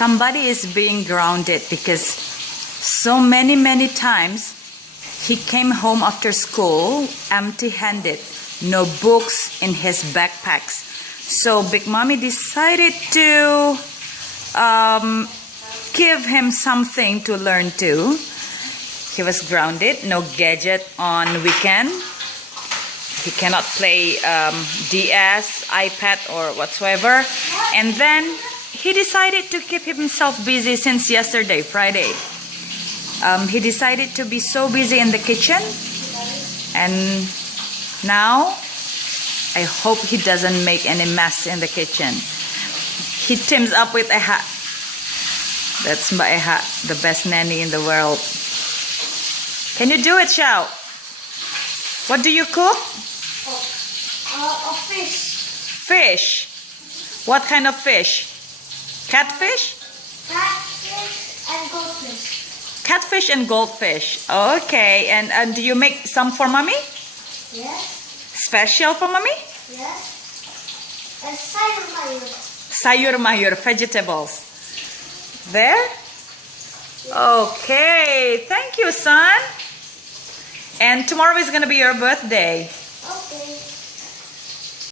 somebody is being grounded because so many times he came home after school empty-handed, no books in his backpacks. So Big Mommy decided to give him something to learn too. He was grounded, no gadget on weekend. He cannot play DS, iPad or whatsoever. And then he decided to keep himself busy since yesterday, Friday. He decided to be so busy in the kitchen. And now, I hope he doesn't make any mess in the kitchen. He teams up with Eha. That's Mbak Eha, the best nanny in the world. Can you do it, Xiao? What do you cook? Fish. Fish. What kind of fish? Catfish? Catfish and goldfish. Catfish and goldfish. Okay. And do you make some for mommy? Yes. Special for mommy? Yes. And sayur mayur. Sayur mayur, vegetables. There? Okay. Thank you, son. And tomorrow is going to be your birthday. Okay.